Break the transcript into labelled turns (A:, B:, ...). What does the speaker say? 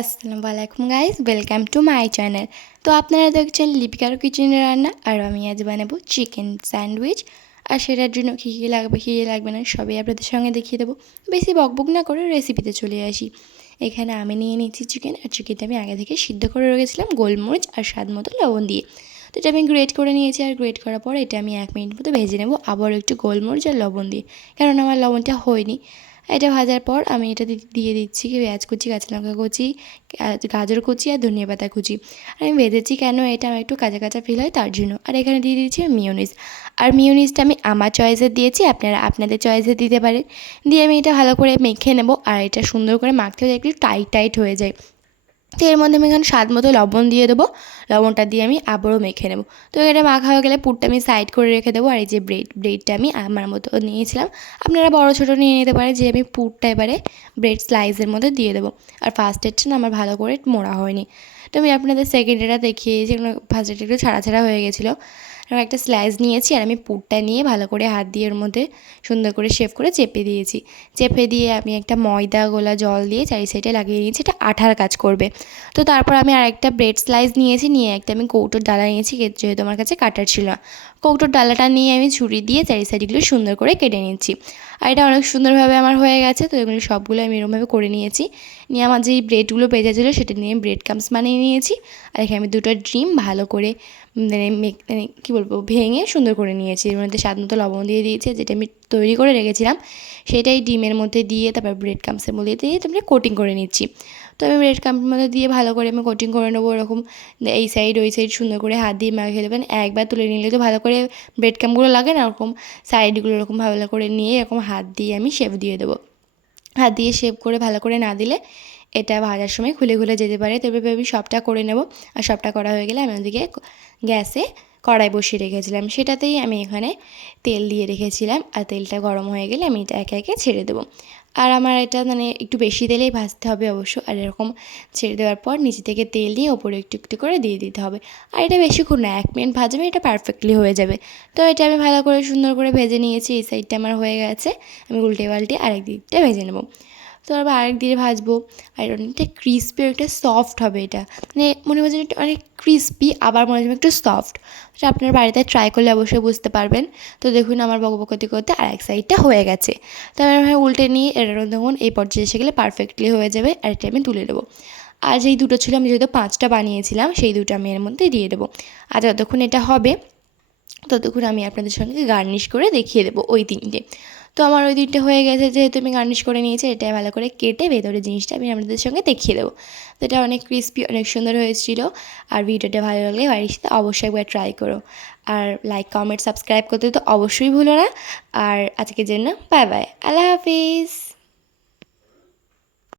A: আসসালামু আলাইকুম guys welcome to my channel তো আপনারা দেখছেন লিপিকার কিচেনের রান্না, আর আমি আজ বানাবো চিকেন স্যান্ডউইচ আর সেটার জন্য কী কী লাগবে, কী কী লাগবে না, সবই আপনাদের সঙ্গে দেখিয়ে দেবো। বেশি বকবক না করে রেসিপিতে চলে আসি। এখানে আমি নিয়ে নিচ্ছি চিকেন আর চিকেনটা আমি আগে থেকে সিদ্ধ করে রেখেছিলাম গোলমরিচ আর স্বাদ মতো লবণ দিয়ে। তো এটা আমি গ্রেট করে নিয়েছি, আর গ্রেট করার পর এটা আমি এক মিনিট মতো ভেজে নেব। আবার একটু গোলমরিচ আর লবণ দিয়ে, কারণ আমার লবণটা হয়নি। এটা ভাজার পর আমি এটা দিয়ে দিচ্ছি পেঁয়াজ কুচি, কাঁচা লঙ্কা কুচি গাজর কুচি আর ধনিয়া পাতা কুচি। আর আমি ভেজেছি কেন এটা আমার একটু কাঁচা কাঁচা ফিল হয় তার জন্য। আর এখানে দিয়ে দিচ্ছি মিউনিস আর মিউনিসটা আমি আমার চয়েসে দিয়েছি, আপনারা আপনাদের চয়েসে দিতে পারেন। দিয়ে আমি এটা ভালো করে মেখে নেব, আর এটা সুন্দর করে মাখতে হলে একটু টাইট টাইট হয়ে যায়। তো এর মধ্যে আমি এখানে স্বাদ মতো লবণ দিয়ে দেবো। লবণটা দিয়ে আমি আবারও মেখে নেব। তো এটা মাখা হয়ে গেলে পুরটা আমি সাইড করে রেখে দেবো আর এই যে ব্রেড ব্রেডটা আমি আমার মতো নিয়েছিলাম। আপনারা বড়ো, ছোটো নিয়ে নিতে পারে যে আমি পুরটা এবারে ব্রেড স্লাইসের মধ্যে দিয়ে দেবো। আর ফার্স্ট এডটা আমার ভালো করে মোড়া হয়নি। তো আমি আপনাদের সেকেন্ড এডটা দেখিয়েছি ফার্স্ট এডটা একটু ছাড়া ছাড়া হয়ে গেছিল। এবার একটা স্লাইস নিয়েছি আর আমি পুরটা নিয়ে ভালো করে হাত দিয়ে ওর মধ্যে সুন্দর করে শেভ করে চেপে দিয়েছি। চেপে দিয়ে আমি একটা ময়দা গোলা জল দিয়ে চারি সাইডে লাগিয়ে নিয়েছি, এটা আঠার কাজ করবে। তো তারপর আমি আর একটা ব্রেড স্লাইস নিয়েছি, নিয়ে একটা আমি কৌটোর ডালা নিয়েছি, যেহেতু আমার কাছে কাটার ছিল না। কৌটোর ডালাটা নিয়ে আমি ছুরি দিয়ে চারি সাইডগুলো সুন্দর করে কেটে নিচ্ছি। আর এটা অনেক সুন্দরভাবে আমার হয়ে গেছে, তো এগুলো সবগুলো আমি এরমভাবে করে নিয়েছি। নিয়ে আমার যে ব্রেডগুলো ছিল সেটা নিয়ে ব্রেড কামস বানিয়ে নিয়েছি। আর এখানে আমি দুটো ড্রিম ভালো করে মানে মানে কী বলব, ভেঙে সুন্দর করে নিয়েছি। এর মধ্যে স্বাদ মতো লবণ দিয়ে দিয়েছি, যেটা আমি তৈরি করে রেখেছিলাম। সেটাই ডিমের মধ্যে দিয়ে, তারপর ব্রেড কামসের মধ্যে দিয়ে তারপরে কোটিং করে নিচ্ছি। তো আমি ব্রেড কাম্পের মধ্যে দিয়ে ভালো করে আমি কোটিং করে নেব ওরকম। এই সাইড ওই সাইড সুন্দর করে হাত দিয়ে মাখিয়ে দেবেন। একবার তুলে নিলে তো ভালো করে ব্রেড কাম্পগুলো লাগে না ওরকম? সাইডগুলো ওরকম ভালো করে নিয়ে এরকম হাত দিয়ে আমি শেপ দিয়ে দেবো। হাত দিয়ে শেপ করে ভালো করে না দিলে এটা ভাজার সময় খুলে খুলে যেতে পারে। তবে আমি সবটা করে নেব। আর সবটা করা হয়ে গেলে আমি ওদিকে গ্যাসে কড়াই বসিয়ে রেখেছিলাম। সেটাতেই আমি এখানে তেল দিয়ে রেখেছিলাম। আর তেলটা গরম হয়ে গেলে আমি এটা একে একে ছেড়ে দেবো। আর আমার এটা মানে একটু বেশি তেলেই ভাজতে হবে অবশ্য। আর এরকম ছেড়ে দেওয়ার পর নিচে থেকে তেল দিয়ে ওপরে একটু একটু করে দিয়ে দিতে হবে। আর এটা বেশিক্ষণ না, এক মিনিট ভাজবে এটা পারফেক্টলি হয়ে যাবে। তো এটা আমি ভালো করে সুন্দর করে ভেজে নিয়েছি। এই সাইডটা আমার হয়ে গেছে। আমি উল্টে পাল্টে আরেক দিকটা ভেজে নেব। তো আবার আরেক দিকে ভাজবো। আর অনেকটা ক্রিসপি একটা সফট হবে এটা। মানে মনে হচ্ছে এটা অনেক ক্রিসপি আবার মনে হচ্ছে একটু সফট এটা আপনার বাড়িতে ট্রাই করলে অবশ্যই বুঝতে পারবেন। তো দেখুন আমার বকবকতি করতে আর এক সাইডটা হয়ে গেছে। তো আমি উল্টে নিয়ে এটা দেখুন, এই পর্যায়ে এসে গেলে পারফেক্টলি হয়ে যাবে। আর এটা আমি তুলে দেবো আর যেই দুটো ছিল, আমি যেহেতু পাঁচটা বানিয়েছিলাম, সেই দুটো আমি এর মধ্যে দিয়ে দেবো। আর যতক্ষণ এটা হবে, ততক্ষণ আমি আপনাদের সঙ্গে গার্নিশ করে দেখিয়ে দেবো ওই তিনটে। তো আমার ওই দিনটা হয়ে গেছে, যেহেতু আমি গার্নিশ করে নিয়েছি এটা ভালো করে কেটে ভেতরে জিনিসটা আমি আপনাদের সঙ্গে দেখিয়ে দেবো। তো এটা অনেক ক্রিস্পি অনেক সুন্দর হয়েছিল আর ভিডিওটা ভালো লাগলে বাড়ির সাথে অবশ্যই একবার ট্রাই করো। আর লাইক কমেন্ট সাবস্ক্রাইব করতে তো অবশ্যই ভুলো না। আর আজকের জন্য বাই বাই আল্লাহ হাফিজ।